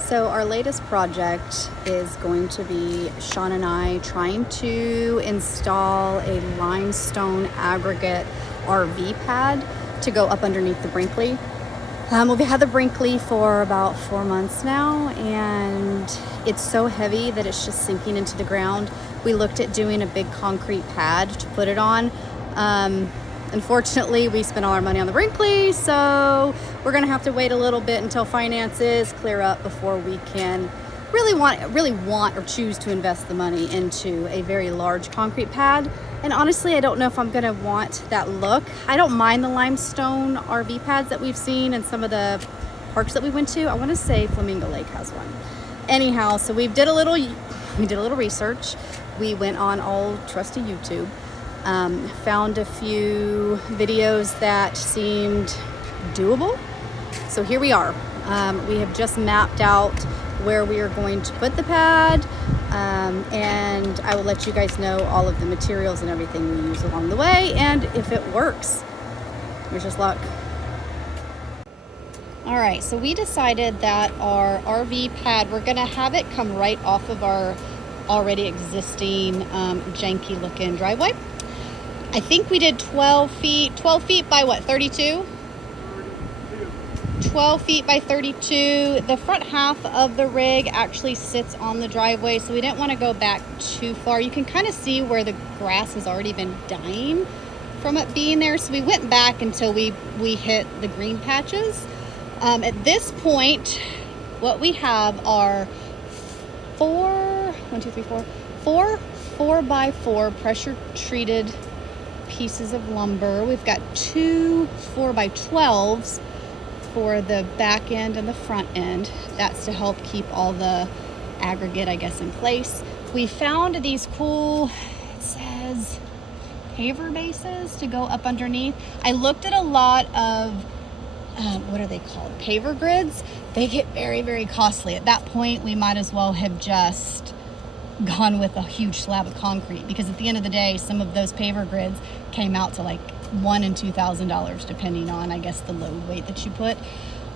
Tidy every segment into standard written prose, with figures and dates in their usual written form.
So our latest project is going to be Sean and I trying to install a limestone aggregate RV pad to go up underneath the Brinkley. We've had the Brinkley for about 4 months now, and it's so heavy that it's just sinking into the ground. We looked at doing a big concrete pad to put it on. Unfortunately, we spent all our money on the Brinkley, so we're gonna have to wait a little bit until finances clear up before we can really want or choose to invest the money into a very large concrete pad. And honestly, I don't know if I'm gonna want that look. I don't mind the limestone RV pads that we've seen in some of the parks that we went to. I wanna say Flamingo Lake has one. Anyhow, so we did a little research. We went on old trusty YouTube. Found a few videos that seemed doable. So here we are. We have just mapped out where we are going to put the pad, and I will let you guys know all of the materials and everything we use along the way, and if it works. Wish us luck. All right, so we decided that our RV pad, we're gonna have it come right off of our already existing janky looking driveway. I think we did 12 feet by what, 32? 12 feet by 32. The front half of the rig actually sits on the driveway, so we didn't want to go back too far. You can kind of see where the grass has already been dying from it being there, so we went back until we hit the green patches. At this point, what we have are four 4x4 pressure treated pieces of lumber. We've got two 4x12s for the back end and the front end. That's to help keep all the aggregate, I guess, in place. We found these cool, it says paver bases to go up underneath. I looked at a lot of what are they called, paver grids. They get very, very costly. At that point, we might as well have just gone with a huge slab of concrete, because at the end of the day, some of those paver grids came out to like $1,000 and $2,000 depending on, I guess, the load weight that you put.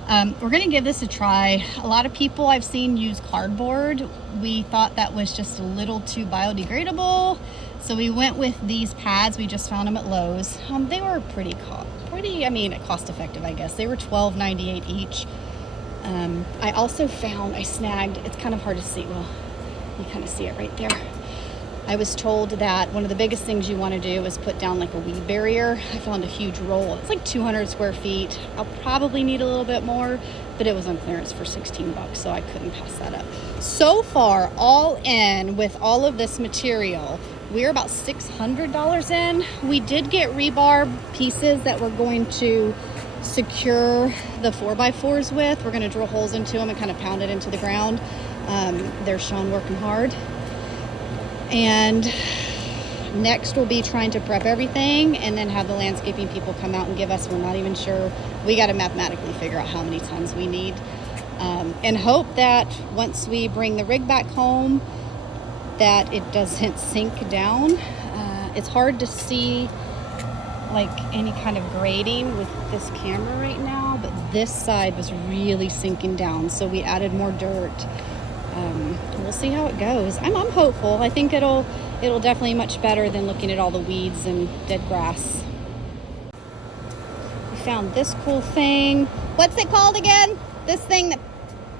We're gonna give this a try. A lot of people I've seen use cardboard. We thought that was just a little too biodegradable, so we went with these pads. We just found them at Lowe's. They were pretty cost effective, I guess. They were $12.98 each. I snagged, it's kind of hard to see, well, you kind of see it right there. I was told that one of the biggest things you want to do is put down like a weed barrier. I found a huge roll. It's like 200 square feet. I'll probably need a little bit more, but it was on clearance for 16 bucks, so I couldn't pass that up. So far, all in with all of this material, we're about $600 in. We did get rebar pieces that we're going to secure the 4x4s with. We're going to drill holes into them and kind of pound it into the ground. There's Sean working hard. And next we'll be trying to prep everything and then have the landscaping people come out and give us, we're not even sure. We got to mathematically figure out how many tons we need, and hope that once we bring the rig back home that it doesn't sink down. It's hard to see like any kind of grading with this camera right now, but this side was really sinking down, so we added more dirt. We'll see how it goes. I'm hopeful. I think it'll definitely much better than looking at all the weeds and dead grass. We found this cool thing. What's it called again? This thing,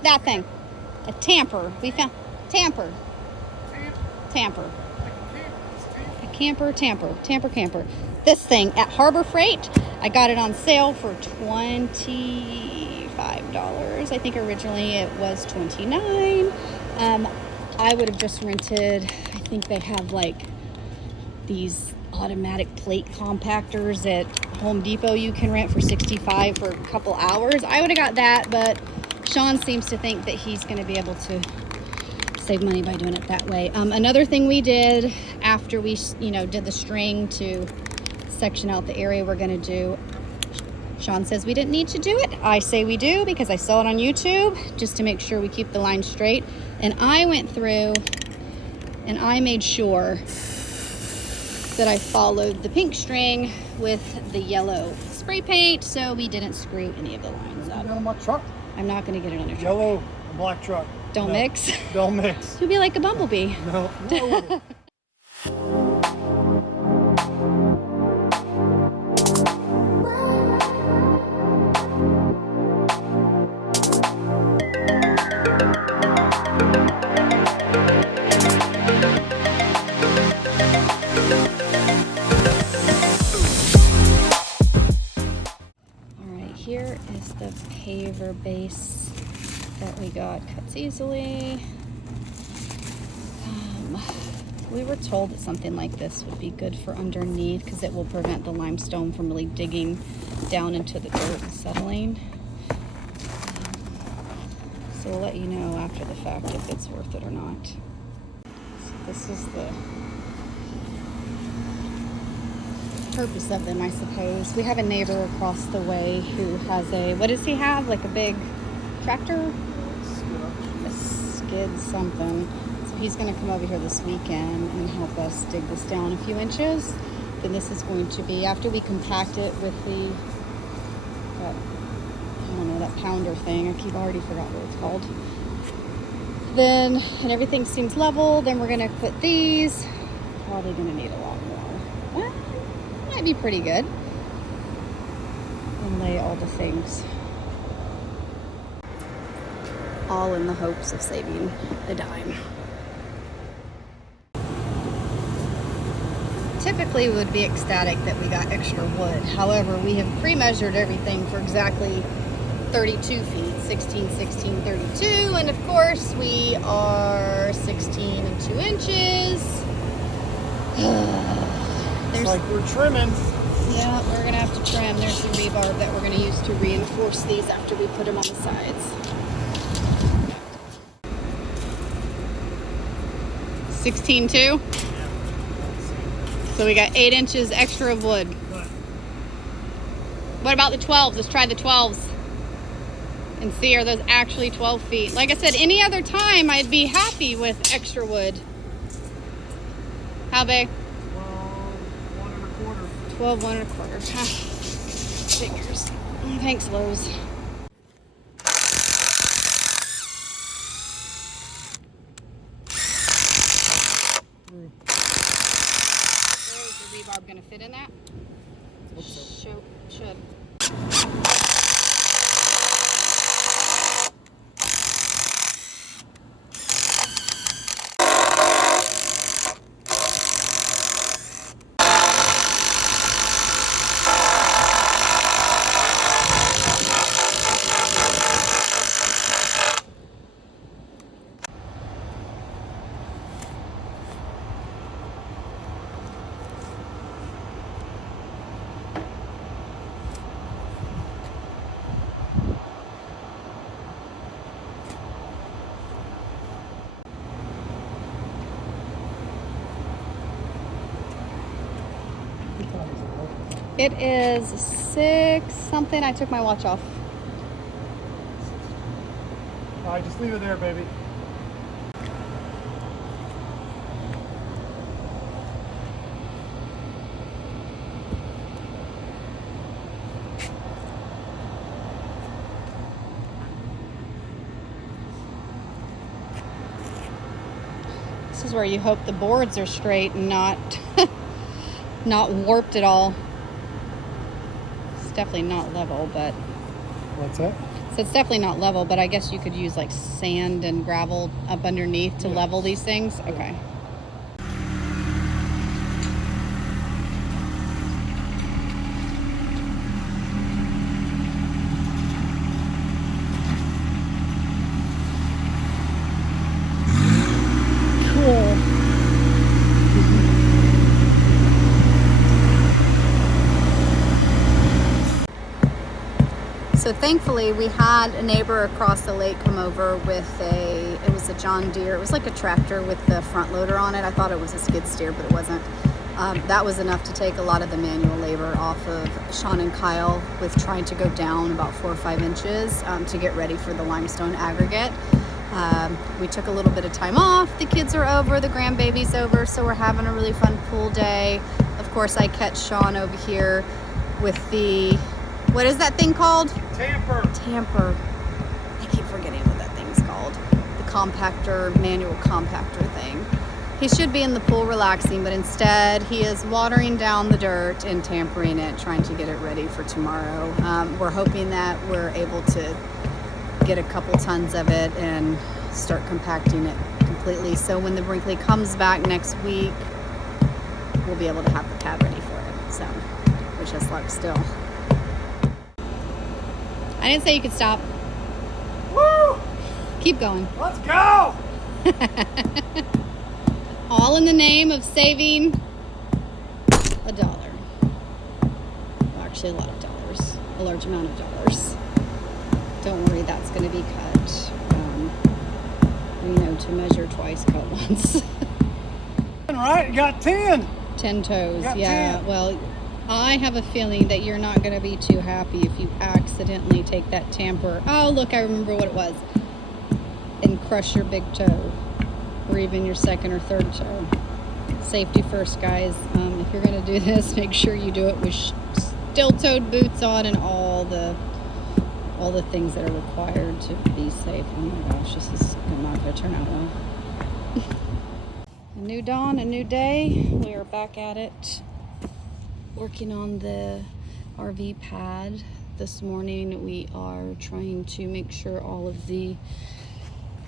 that thing. A tamper. We found tamper. A camper. This thing at Harbor Freight. I got it on sale for $25. I think originally it was $29. I would have just rented, I think they have like these automatic plate compactors at Home Depot you can rent for $65 for a couple hours. I would have got that, but Sean seems to think that he's going to be able to save money by doing it that way. Another thing we did after we did the string to section out the area we're going to do, Sean says we didn't need to do it. I say we do, because I saw it on YouTube, just to make sure we keep the line straight. And I went through and I made sure that I followed the pink string with the yellow spray paint, so we didn't screw any of the lines up. You got my truck? I'm not going to get it on a truck. Yellow and black truck. Don't mix? Don't mix. You'll be like a bumblebee. No. No. Here is the paver base that we got. Cuts easily. We were told that something like this would be good for underneath because it will prevent the limestone from really digging down into the dirt and settling. So we'll let you know after the fact if it's worth it or not. So this is the purpose of them, I suppose. We have a neighbor across the way who has a, what does he have? Like a big tractor? A skid something. So he's going to come over here this weekend and help us dig this down a few inches. Then this is going to be, after we compact it with the, I don't know, that pounder thing. I already forgot what it's called. Then, and everything seems level, then we're going to put these. Probably going to need a lot more. Well, might be pretty good. And lay all the things. All in the hopes of saving the dime. Typically we would be ecstatic that we got extra wood. However, we have pre-measured everything for exactly 32 feet, 16, 16, 32. And of course we are 16 and 2 inches. It's like we're trimming. Yeah, we're gonna have to trim. There's some rebar that we're gonna use to reinforce these after we put them on the sides. 16.2? So we got 8 inches extra of wood. What about the 12s? Let's try the 12s and see, are those actually 12 feet? Like I said, any other time I'd be happy with extra wood. How big? 12, 1 1/4. Figures. Thanks, Lowe's. Where is the rebarb going to fit in that? Should. It is 6 something. I took my watch off. All right, just leave it there, baby. This is where you hope the boards are straight and not not warped at all. It's definitely not level, but What's that? so it's definitely not level, but I guess you could use like sand and gravel up underneath to level these things. Okay. Cool. So thankfully we had a neighbor across the lake come over with it was a John Deere. It was like a tractor with the front loader on it. I thought it was a skid steer, but it wasn't. That was enough to take a lot of the manual labor off of Sean and Kyle with trying to go down about 4 or 5 inches to get ready for the limestone aggregate. We took a little bit of time off. The kids are over, the grandbaby's over, so we're having a really fun pool day. Of course, I catch Sean over here with the, what is that thing called? Tamper. Tamper. compactor, manual compactor thing. He should be in the pool relaxing, but instead he is watering down the dirt and tampering it, trying to get it ready for tomorrow. We're hoping that we're able to get a couple tons of it and start compacting it completely. So when the Brinkley comes back next week, we'll be able to have the pad ready for it. So, wish us luck still. I didn't say you could stop. Woo! Keep going. Let's go! All in the name of saving $1. Well, actually, a lot of dollars. A large amount of dollars. Don't worry, that's going to be cut. To measure twice, cut once. Right, you got 10. 10 toes, Got yeah. 10. Well, I have a feeling that you're not going to be too happy if you accidentally take that tamper. Oh, look, I remember what it was. And crush your big toe, or even your second or third toe. Safety first, guys. If you're going to do this, make sure you do it with steel-toed boots on and all the things that are required to be safe. Oh my gosh, this is not going to turn out well. A new dawn, a new day. We are back at it, working on the RV pad. This morning we are trying to make sure all of the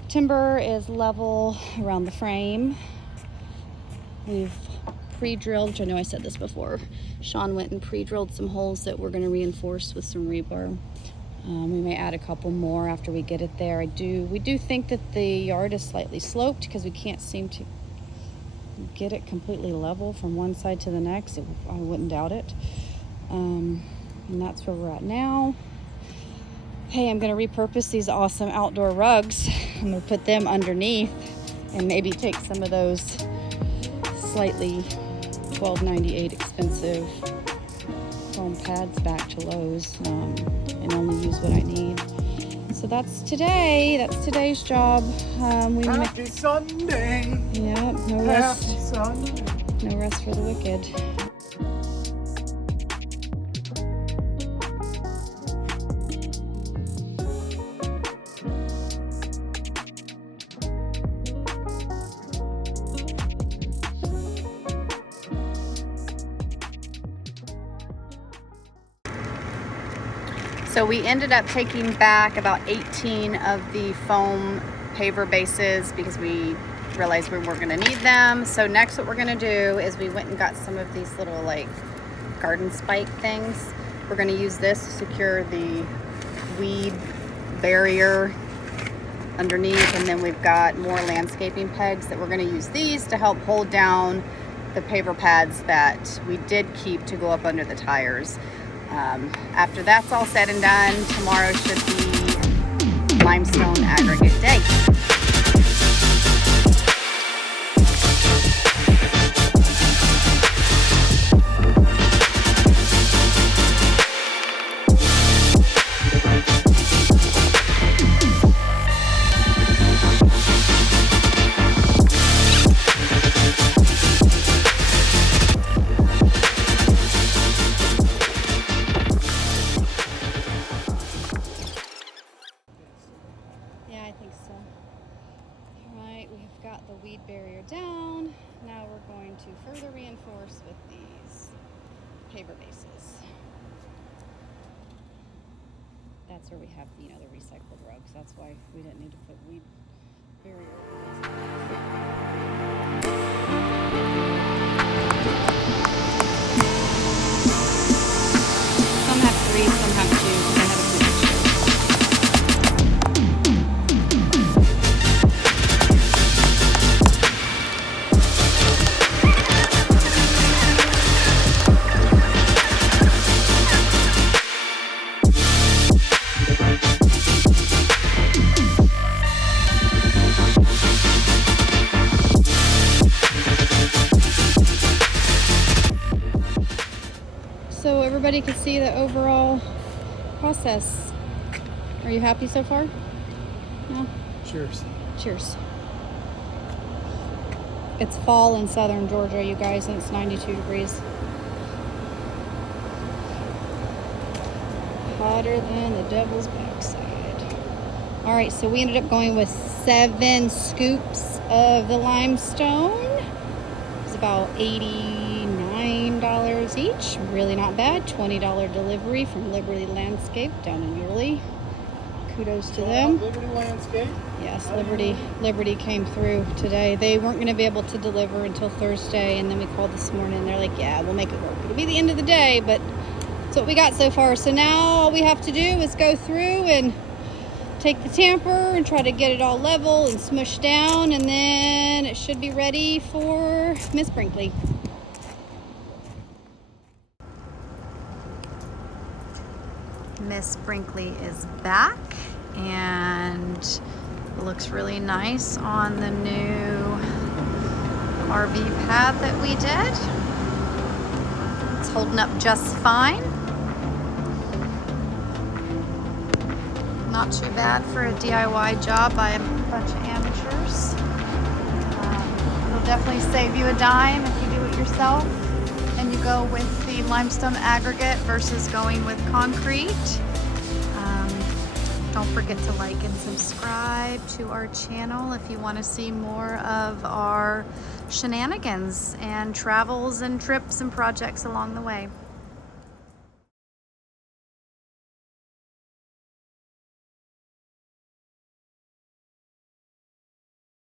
timber is level around the frame. We've pre-drilled, which I know I said this before. Sean went and pre-drilled some holes that we're going to reinforce with some rebar. We may add a couple more after we get it there. We do think that the yard is slightly sloped because we can't seem to get it completely level from one side to the next. I wouldn't doubt it. And that's where we're at now. Hey, I'm going to repurpose these awesome outdoor rugs. I'm going to put them underneath and maybe take some of those slightly $12.98 expensive foam pads back to Lowe's and only use what I need. So that's today. That's today's job. Happy Sunday. Yeah, no rest. Happy Sunday. No rest for the wicked. So we ended up taking back about 18 of the foam paver bases because we realized we weren't going to need them. So next what we're going to do is we went and got some of these little like garden spike things. We're going to use this to secure the weed barrier underneath, and then we've got more landscaping pegs that we're going to use these to help hold down the paver pads that we did keep to go up under the tires. After that's all said and done, tomorrow should be limestone aggregate day. Got the weed barrier down. Now we're going to further reinforce with these paver bases. That's where we have, the recycled rugs. That's why we didn't need to put weed barrier over these. Some have 3, some have 2. I have a 2. So everybody can see the overall process. Are you happy so far? No? Cheers. Cheers. It's fall in southern Georgia, you guys, and it's 92 degrees. Hotter than the devil's backside. All right, so we ended up going with 7 scoops of the limestone. It's about $89 each. Really not bad. $20 delivery from Liberty Landscape down in Yulee. Kudos to them. Liberty Landscape. Yes, Liberty came through today. They weren't going to be able to deliver until Thursday, and then we called this morning. They're like, yeah, we'll make it work. It'll be the end of the day, but that's what we got so far. So now all we have to do is go through and take the tamper and try to get it all level and smush down, and then it should be ready for Miss Brinkley. Miss Brinkley is back, and it looks really nice on the new RV pad that we did. It's holding up just fine. Not too bad for a DIY job by a bunch of amateurs. It'll definitely save you a dime if you do it yourself and you go with the limestone aggregate versus going with concrete. Don't forget to like and subscribe to our channel if you want to see more of our shenanigans and travels and trips and projects along the way.